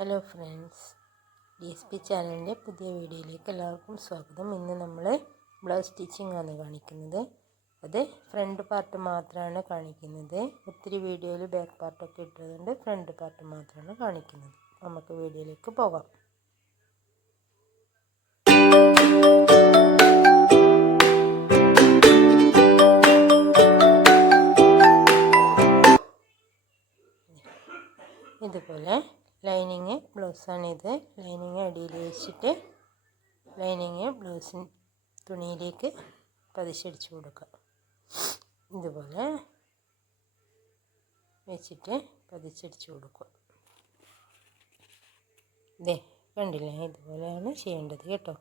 Hello friends, DSP ചാനലിൻ്റെ പുതിയ വീഡിയോയിലേക്ക് എല്ലാവർക്കും സ്വാഗതം. ഇന്ന് നമ്മൾ ബ്ലൗസ് സ്റ്റിച്ചിങ് ആണ് കാണിക്കുന്നത്. അത് ഫ്രണ്ട് പാർട്ട് മാത്രമാണ് കാണിക്കുന്നത്. ഒത്തിരി വീഡിയോയിൽ ബാക്ക് പാർട്ടൊക്കെ ഇട്ടതുകൊണ്ട് ഫ്രണ്ട് പാർട്ട് മാത്രമാണ് കാണിക്കുന്നത്. നമുക്ക് വീഡിയോയിലേക്ക് പോകാം. ഇതുപോലെ ലൈനിങ് ബ്ലൗസാണിത്. ലൈനിങ് അടിയിൽ വെച്ചിട്ട് ലൈനിങ് ബ്ലൗസിൻ തുണിയിലേക്ക് പതിച്ചടിച്ച് കൊടുക്കുക. ഇതുപോലെ വെച്ചിട്ട് പതിച്ചടിച്ച് കൊടുക്കുക. ഇതേ കണ്ടില്ലേ, ഇതുപോലെയാണ് ചെയ്യേണ്ടത് കേട്ടോ.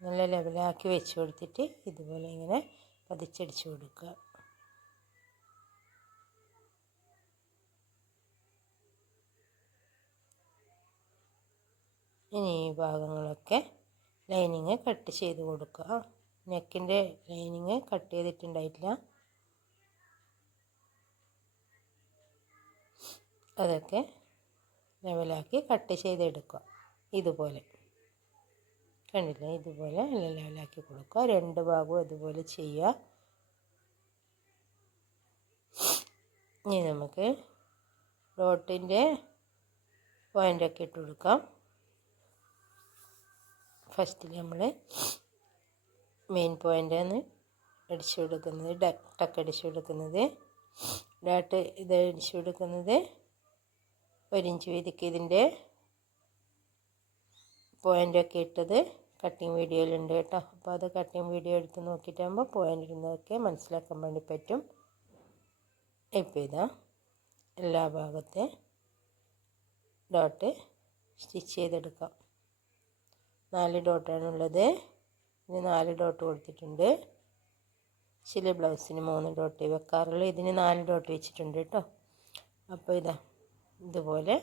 നല്ല ലെവലാക്കി വെച്ച് കൊടുത്തിട്ട് ഇതുപോലെ ഇങ്ങനെ പതിച്ചടിച്ച് കൊടുക്കുക. ഇനി ഈ ഭാഗങ്ങളൊക്കെ ലൈനിങ് കട്ട് ചെയ്ത് കൊടുക്കുക. നെക്കിൻ്റെ ലൈനിങ് കട്ട് ചെയ്തിട്ടുണ്ടായിട്ടില്ല, അതൊക്കെ ലെവലാക്കി കട്ട് ചെയ്തെടുക്കുക. ഇതുപോലെ കണ്ടില്ലേ, ഇതുപോലെ ലെവലാക്കി കൊടുക്കുക. രണ്ട് ഭാഗവും ഇതുപോലെ ചെയ്യുക. ഇനി നമുക്ക് ഡോട്ടിൻ്റെ പോയിൻ്റൊക്കെ ഇട്ട് കൊടുക്കാം. ഫസ്റ്റിൽ നമ്മൾ മെയിൻ പോയിൻ്റാണ് അടിച്ചു കൊടുക്കുന്നത്, ടക്ക് അടിച്ചു കൊടുക്കുന്നത്. ഡാട്ട് ഇത് അടിച്ചു കൊടുക്കുന്നത് 1 ഇഞ്ച് വീതിക്ക്. ഇതിൻ്റെ പോയിൻ്റൊക്കെ ഇട്ടത് കട്ടിങ് വീഡിയോയിലുണ്ട് കേട്ടോ. അപ്പോൾ അത് കട്ടിങ് വീഡിയോ എടുത്ത് നോക്കിയിട്ടാകുമ്പോൾ പോയിൻ്റ് ഇടുന്നതൊക്കെ മനസ്സിലാക്കാൻ വേണ്ടി പറ്റും. ഇപ്പോൾ ഇതാ എല്ലാ ഭാഗത്തെ ഡോട്ട് സ്റ്റിച്ച് ചെയ്തെടുക്കാം. 4 ഡോട്ടാണുള്ളത്. ഇതിന് 4 ഡോട്ട് കൊടുത്തിട്ടുണ്ട്. ചില ബ്ലൗസിന് 3 ഡോട്ട് വെക്കാറുള്ളൂ. ഇതിന് 4 ഡോട്ട് വെച്ചിട്ടുണ്ട് കേട്ടോ. അപ്പോൾ ഇതാ ഇതുപോലെ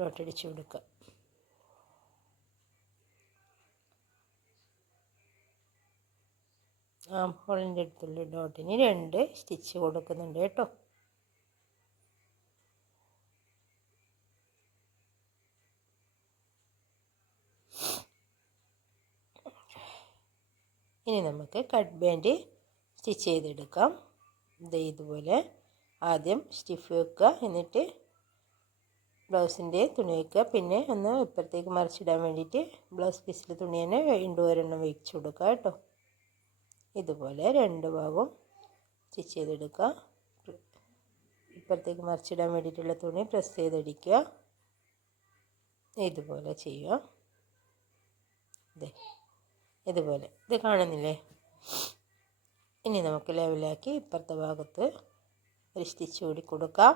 ഡോട്ട് അടിച്ചു കൊടുക്കുക. ഹോളിൻ്റെ അടുത്തുള്ള ഡോട്ടിന് 2 സ്റ്റിച്ച് കൊടുക്കുന്നുണ്ട് കേട്ടോ. ഇനി നമുക്ക് കട്ട് ബാൻഡ് സ്റ്റിച്ച് ചെയ്തെടുക്കാം. ഇതുപോലെ ആദ്യം സ്റ്റിഫ് വെക്കുക, എന്നിട്ട് ബ്ലൗസിൻ്റെ തുണി വയ്ക്കുക. പിന്നെ ഒന്ന് ഇപ്പുറത്തേക്ക് മറിച്ചിടാൻ വേണ്ടിയിട്ട് ബ്ലൗസ് പീസിൽ തുണി തന്നെ വീണ്ടും ഒരെണ്ണം വെച്ച് കൊടുക്കുക കേട്ടോ. ഇതുപോലെ 2 ഭാഗവും സ്റ്റിച്ച് ചെയ്തെടുക്കുക. ഇപ്പുറത്തേക്ക് മറിച്ചിടാൻ വേണ്ടിയിട്ടുള്ള തുണി പ്രസ് ചെയ്തടിക്കുക. ഇതുപോലെ ചെയ്യുക. ഇതുപോലെ ഇത് കാണുന്നില്ലേ. ഇനി നമുക്ക് ലെവലാക്കി ഇപ്പുറത്തെ ഭാഗത്ത് ഒരു സ്റ്റിച്ച് കൂടി കൊടുക്കാം.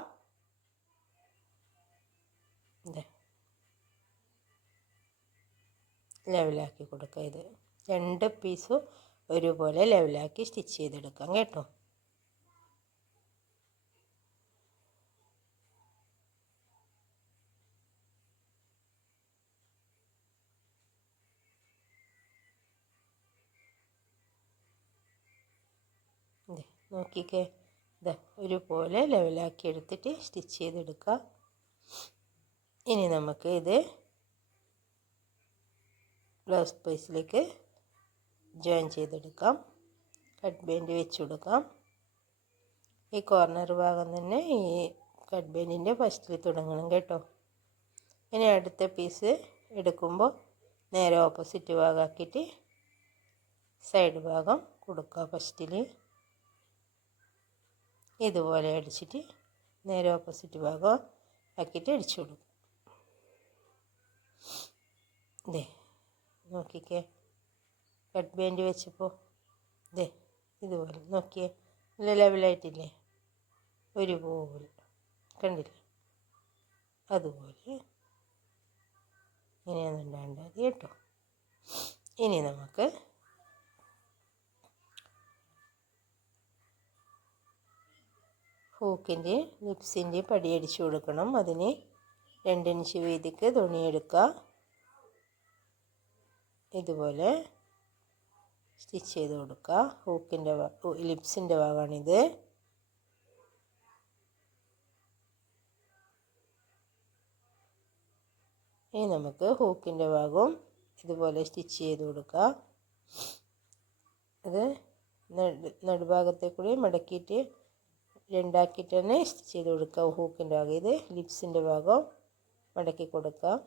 ലെവലാക്കി കൊടുക്കുക. ഇത് 2 പീസും ഒരുപോലെ ലെവലാക്കി സ്റ്റിച്ച് ചെയ്തെടുക്കാം കേട്ടോ. നോക്കിക്കേ, ഇതാ ഒരുപോലെ ലെവലാക്കി എടുത്തിട്ട് സ്റ്റിച്ച് ചെയ്തെടുക്കുക. ഇനി നമുക്ക് ഇത് ബ്ലൗസ് പീസിലേക്ക് ജോയിൻ ചെയ്തെടുക്കാം. കട്ട് ബാൻഡ് വെച്ച് കൊടുക്കാം. ഈ കോർണർ ഭാഗം തന്നെ ഈ കട്ട് ബാൻഡിൻ്റെ ഫസ്റ്റിൽ തുടങ്ങണം കേട്ടോ. ഇനി അടുത്ത പീസ് എടുക്കുമ്പോൾ നേരെ ഓപ്പോസിറ്റ് ഭാഗമാക്കിയിട്ട് സൈഡ് ഭാഗം കൊടുക്കുക. ഫസ്റ്റിൽ ഇതുപോലെ അടിച്ചിട്ട് നേരെ ഓപ്പോസിറ്റ് ഭാഗം ആക്കിയിട്ട് അടിച്ചു കൊടുക്കും. നോക്കിക്കേ, കട്ട് ബാൻഡ് വെച്ചപ്പോൾ ഇതുപോലെ നോക്കിയേ, നല്ല ലെവലായിട്ടില്ലേ, ഒരുപോലെ കണ്ടില്ലേ. അതുപോലെ ഇങ്ങനെയാണ് ഉണ്ടാകേണ്ടത് കേട്ടോ. ഇനി നമുക്ക് ഹൂക്കിൻ്റെ ലിപ്സിൻ്റെ പടി അടിച്ചു കൊടുക്കണം. അതിന് 2 ഇഞ്ച് വീതിക്ക് തുണിയെടുക്കുക. ഇതുപോലെ സ്റ്റിച്ച് ചെയ്ത് കൊടുക്കുക. ഹൂക്കിൻ്റെ ലിപ്സിൻ്റെ ഭാഗമാണിത്. ഇനി നമുക്ക് ഹൂക്കിൻ്റെ ഭാഗവും ഇതുപോലെ സ്റ്റിച്ച് ചെയ്ത് കൊടുക്കാം. അത് നടുഭാഗത്തെ കൂടി മടക്കിയിട്ട് രണ്ടാക്കിയിട്ട് തന്നെ സ്റ്റിച്ച് ചെയ്ത് കൊടുക്കുക. ഹൂക്കിൻ്റെ ഭാഗം ഇത് ലിപ്സിൻ്റെ ഭാഗം മടക്കി കൊടുക്കാം.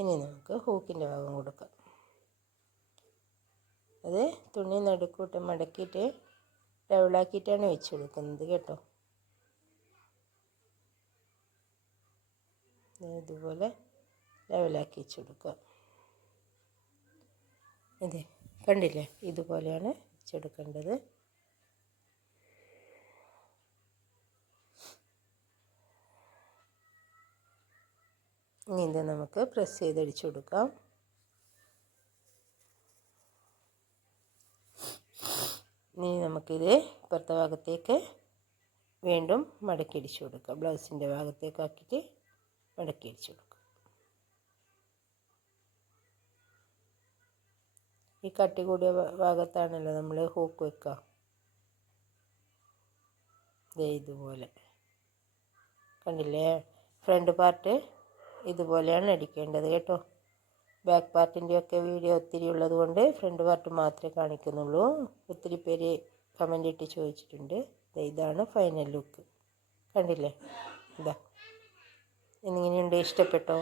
ഇനി നമുക്ക് ഹൂക്കിൻ്റെ ഭാഗം കൊടുക്കാം. അത് തുണി നടുക്കൂട്ട് മടക്കിയിട്ട് ഡബിളാക്കിയിട്ടാണ് വെച്ച് കൊടുക്കുന്നത് കേട്ടോ. ഇതുപോലെ ലെവലാക്കി വെച്ച് കൊടുക്കുക. ഇത് കണ്ടില്ലേ, ഇതുപോലെയാണ് വെച്ചെടുക്കേണ്ടത്. ഇനി ഇത് നമുക്ക് പ്രസ് ചെയ്തടിച്ചു കൊടുക്കാം. ഇനി നമുക്കിത് ഇപ്പുറത്തെ ഭാഗത്തേക്ക് വീണ്ടും മടക്കി അടിച്ചു കൊടുക്കാം. ബ്ലൗസിൻ്റെ ഭാഗത്തേക്ക് ആക്കിയിട്ട് മടക്കി അടിച്ചു കൊടുക്കാം. ഈ കട്ടി കൂടിയ ഭാഗത്താണല്ലോ നമ്മൾ ഹൂക്ക് വെക്കുക. ഇതുപോലെ കണ്ടില്ലേ, ഫ്രണ്ട് പാർട്ട് ഇതുപോലെയാണ് അടിക്കേണ്ടത് കേട്ടോ. ബാക്ക് പാർട്ടിൻ്റെയൊക്കെ വീഡിയോ ഒത്തിരി ഉള്ളത് കൊണ്ട് ഫ്രണ്ട് പാർട്ട് മാത്രമേ കാണിക്കുന്നുള്ളൂ. ഒത്തിരി പേര് കമൻ്റ് ഇട്ട് ചോദിച്ചിട്ടുണ്ട്. ഇതാണ് ഫൈനൽ ലുക്ക്. കണ്ടില്ലേ, ഇതാ. എന്നിങ്ങനെയുണ്ട്, ഇഷ്ടപ്പെട്ടോ?